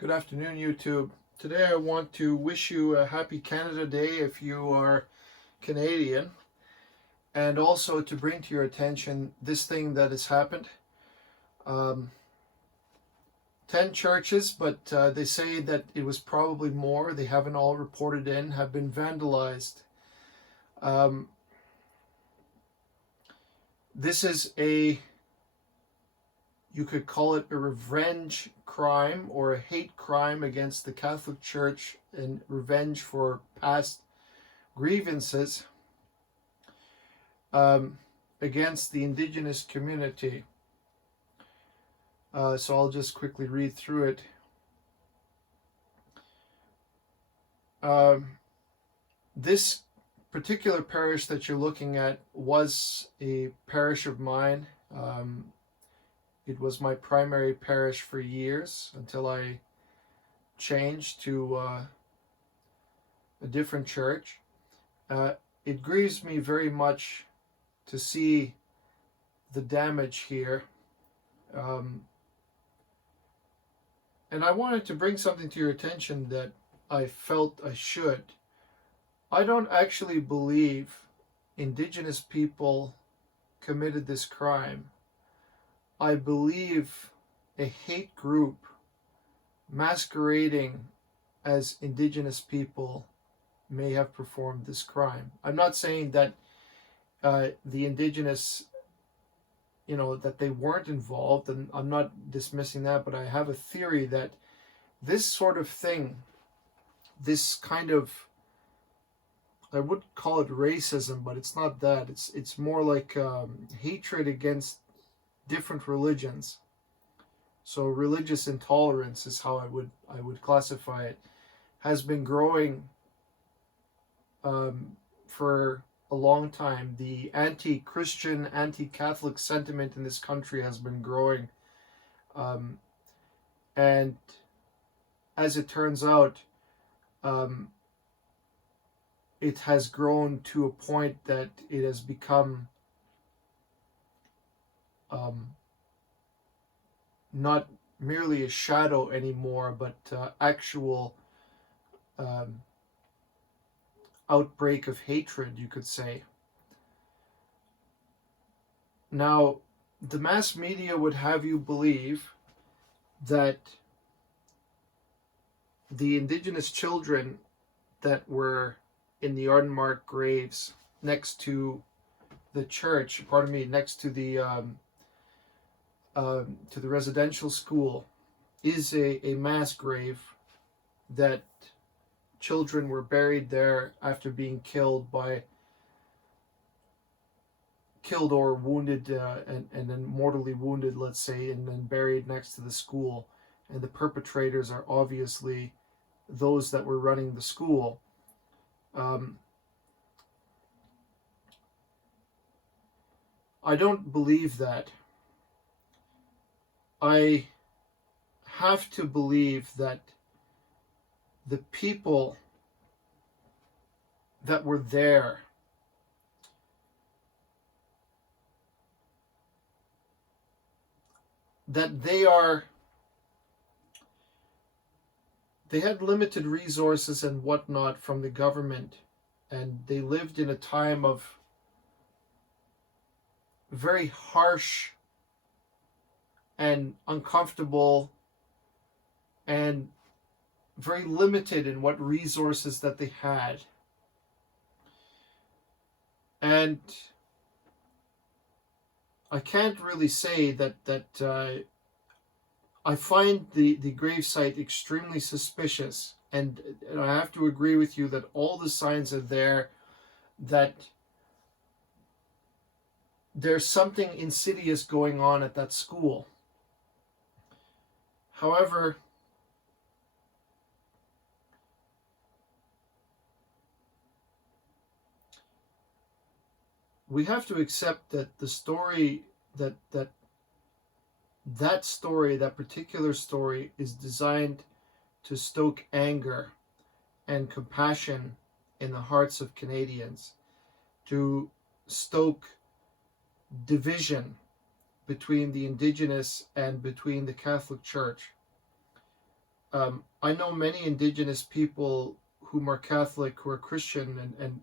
Good afternoon, YouTube. Today I want to wish you a happy Canada Day if you are Canadian, and also to bring to your attention this thing that has happened. 10 churches, but they say that it was probably more. They haven't all reported in, have been vandalized. This is you could call it a revenge crime or a hate crime against the Catholic Church in revenge for past grievances against the Indigenous community. So I'll just quickly read through it. This particular parish that you're looking at was a parish of mine. It was my primary parish for years until I changed to a different church. It grieves me very much to see the damage here. And I wanted to bring something to your attention that I felt I should. I don't actually believe Indigenous people committed this crime. I believe a hate group masquerading as Indigenous people may have performed this crime. I'm not saying that the Indigenous, that they weren't involved, and I'm not dismissing that, but I have a theory that this sort of thing, this kind of, I would call it racism, but it's not that. It's more like hatred against different religions. So religious intolerance is how I would classify it. Has been growing for a long time. The anti-Christian, anti-Catholic sentiment in this country has been growing, and as it turns out, it has grown to a point that it has become not merely a shadow anymore, but actual outbreak of hatred, you could say. Now, the mass media would have you believe that the Indigenous children that were in the unmarked graves next to the church, next to the residential school, is a mass grave, that children were buried there after being killed or wounded, and then mortally wounded, let's say, and then buried next to the school. And the perpetrators are obviously those that were running the school. I don't believe that. I have to believe that the people that were there that they had limited resources and whatnot from the government, and they lived in a time of very harsh and uncomfortable and very limited in what resources that they had. And I can't really say that I find the gravesite extremely suspicious, and I have to agree with you that all the signs are there that there's something insidious going on at that school. However, we have to accept that the story, that particular story, is designed to stoke anger and compassion in the hearts of Canadians, to stoke division between the Indigenous and between the Catholic Church. I know many Indigenous people whom are Catholic, who are Christian, and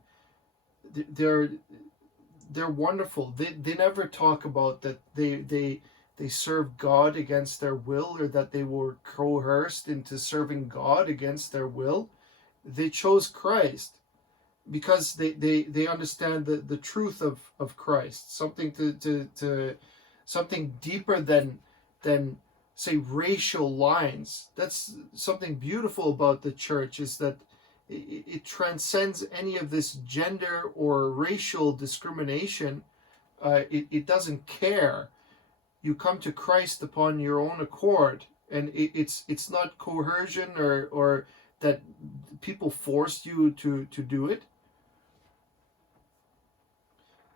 they're wonderful. They never talk about that they serve God against their will, or that they were coerced into serving God against their will. They chose Christ because they understand the truth of Christ, something to something deeper than say racial lines. That's something beautiful about the church, is that it transcends any of this gender or racial discrimination. It doesn't care. You come to Christ upon your own accord, and it's not coercion or that people forced you to do it.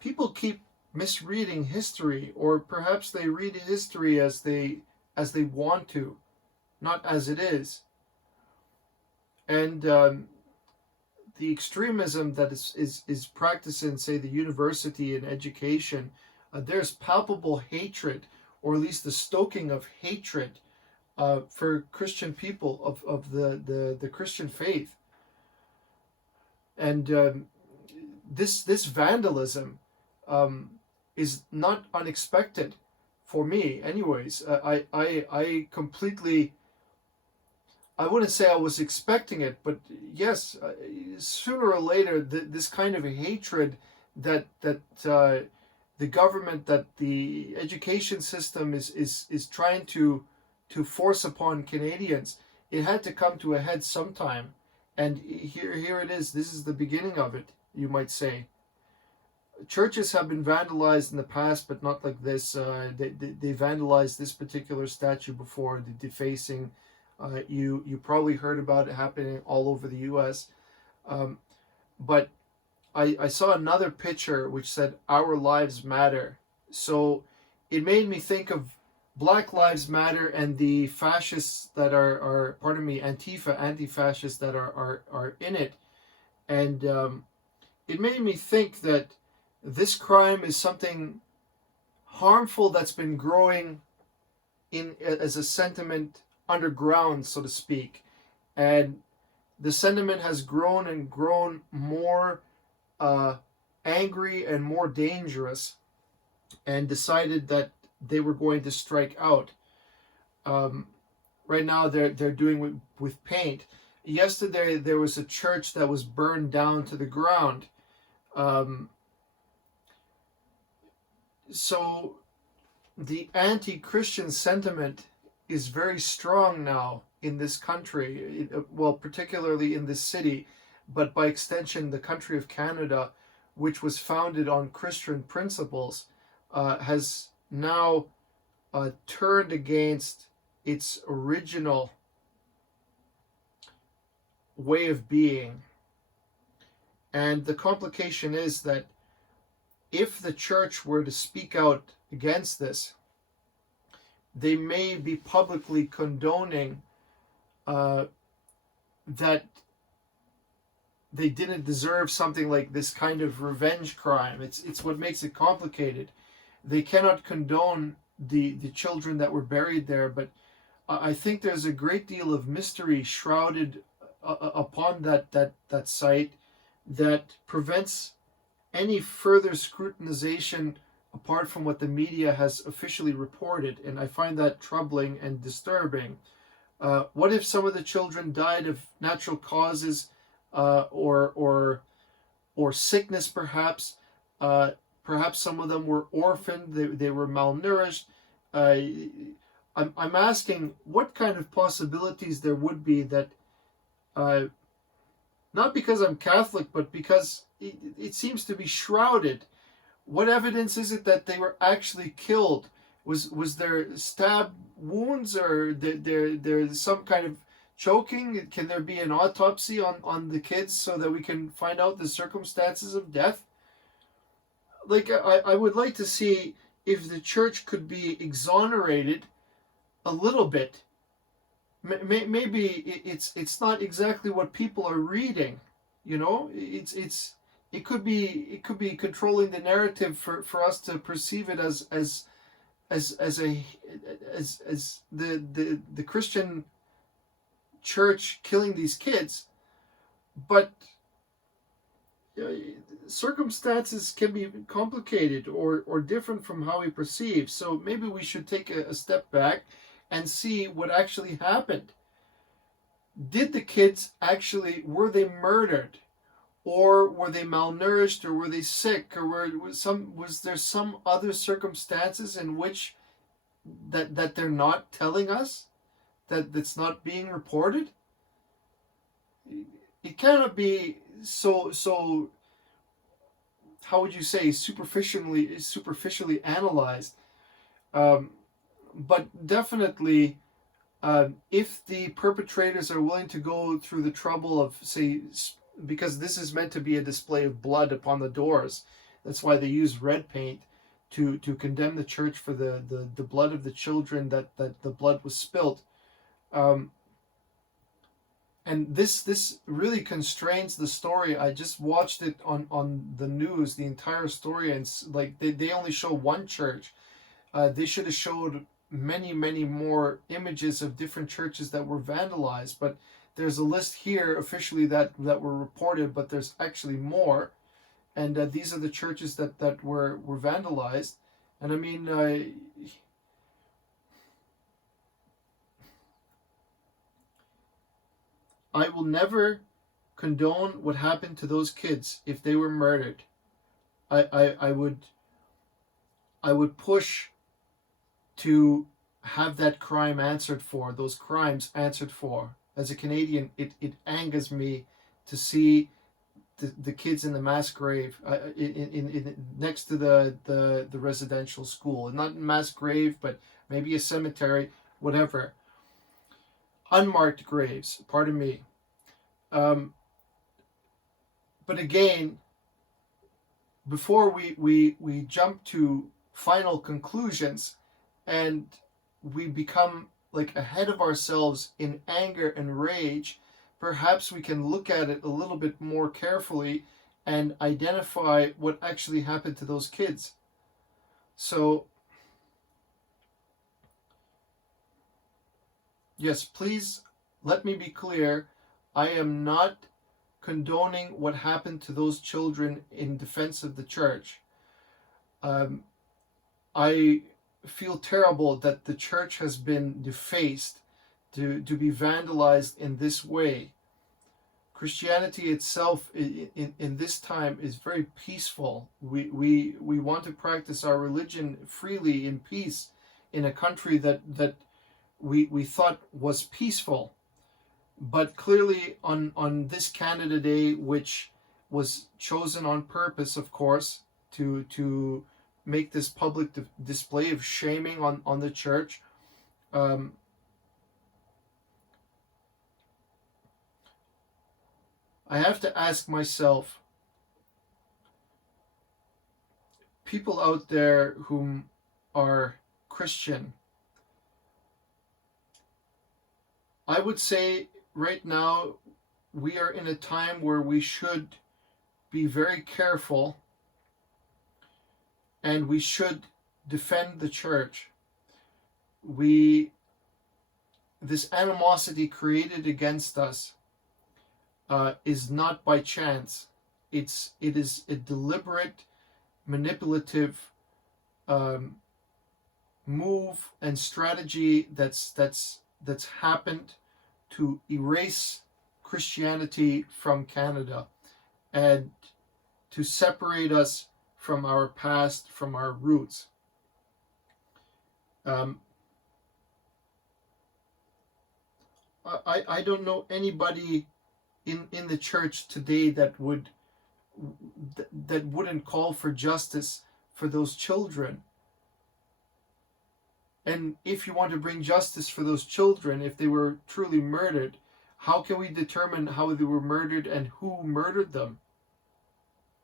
People keep misreading history, or perhaps they read history as they want to, not as it is. And the extremism that is practiced in, say, the university and education, there's palpable hatred, or at least the stoking of hatred for Christian people, of the Christian faith. And this vandalism is not unexpected for me anyways. I completely, I wouldn't say I was expecting it, but yes, sooner or later, this kind of hatred that the government, that the education system is trying to force upon Canadians, it had to come to a head sometime. And here it is. This is the beginning of it, you might say. Churches have been vandalized in the past, but not like this. They vandalized this particular statue before, the defacing. You probably heard about it happening all over the U.S. But I saw another picture which said "Our Lives Matter," so it made me think of Black Lives Matter and the fascists that are pardon me, Antifa, anti-fascists that are in it, and it made me think that this crime is something harmful that's been growing in as a sentiment underground, so to speak, and the sentiment has grown and grown more angry and more dangerous, and decided that they were going to strike out. Right now they're doing with paint. Yesterday there was a church that was burned down to the ground. So the anti-Christian sentiment is very strong now in this country, well, particularly in this city, but by extension, the country of Canada, which was founded on Christian principles, has now turned against its original way of being. And the complication is that if the church were to speak out against this, they may be publicly condoning that they didn't deserve something like this kind of revenge crime. It's what makes it complicated. They cannot condone the children that were buried there, but I think there's a great deal of mystery shrouded upon that site that prevents any further scrutinization apart from what the media has officially reported, and I find that troubling and disturbing. What if some of the children died of natural causes, or sickness, perhaps? Perhaps some of them were orphaned. They were malnourished. I'm asking what kind of possibilities there would be that, not because I'm Catholic, but because it seems to be shrouded. What evidence is it that they were actually killed? Was there stab wounds, or there's some kind of choking? Can there be an autopsy on the kids so that we can find out the circumstances of death? Like, I would like to see if the church could be exonerated a little bit. Maybe it's not exactly what people are reading, you know. It could be controlling the narrative for us to perceive it as the Christian church killing these kids, but circumstances can be complicated or different from how we perceive. So maybe we should take a step back and see what actually happened. Did the kids actually, were they murdered? Or were they malnourished, or were they sick, or was there some other circumstances in which that they're not telling us, that's not being reported? It cannot be so how would you say, superficially analyzed. But definitely, if the perpetrators are willing to go through the trouble of, say, because this is meant to be a display of blood upon the doors, that's why they use red paint to condemn the church for the blood of the children, that the blood was spilt. And this really constrains the story. I just watched it on the news, the entire story, and like they only show one church. They should have showed many more images of different churches that were vandalized. But there's a list here officially that were reported, but there's actually more. And these are the churches that were vandalized. And I mean, I will never condone what happened to those kids if they were murdered. I would push to have that crime answered for, those crimes answered for. As a Canadian, it angers me to see the kids in the mass grave, in next to the residential school. Not mass grave, but maybe a cemetery, whatever. Unmarked graves, pardon me. But again, before we jump to final conclusions and we become like ahead of ourselves in anger and rage, perhaps we can look at it a little bit more carefully and identify what actually happened to those kids. So, yes, please let me be clear. I am not condoning what happened to those children in defense of the church. I feel terrible that the church has been defaced to be vandalized in this way. Christianity itself in this time is very peaceful. We want to practice our religion freely in peace in a country that we thought was peaceful. But clearly on this Canada Day, which was chosen on purpose, of course, to make this public display of shaming on the church, I have to ask myself, people out there whom are Christian, I would say right now we are in a time where we should be very careful and we should defend the church. This animosity created against us is not by chance. It is a deliberate, manipulative move and strategy that's happened to erase Christianity from Canada and to separate us from our past, from our roots. I don't know anybody in the church today that wouldn't call for justice for those children. And if you want to bring justice for those children, if they were truly murdered, how can we determine how they were murdered and who murdered them?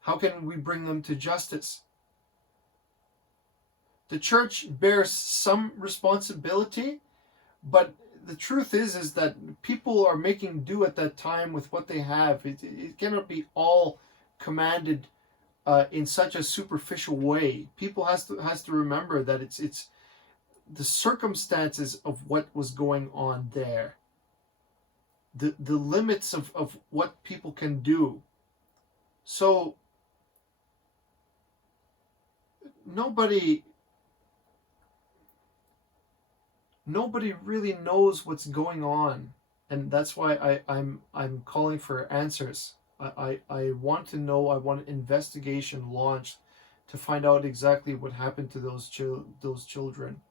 How can we bring them to justice? The church bears some responsibility, but the truth is that people are making do at that time with what they have. It cannot be all commanded in such a superficial way. People has to remember that it's the circumstances of what was going on there. the limits of what people can do. So nobody nobody really knows what's going on, and that's why I'm calling for answers. I want to know. I want an investigation launched to find out exactly what happened to those children,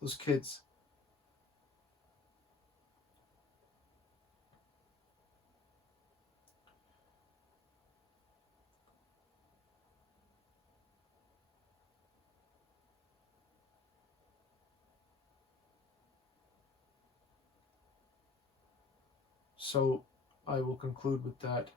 those kids. So I will conclude with that.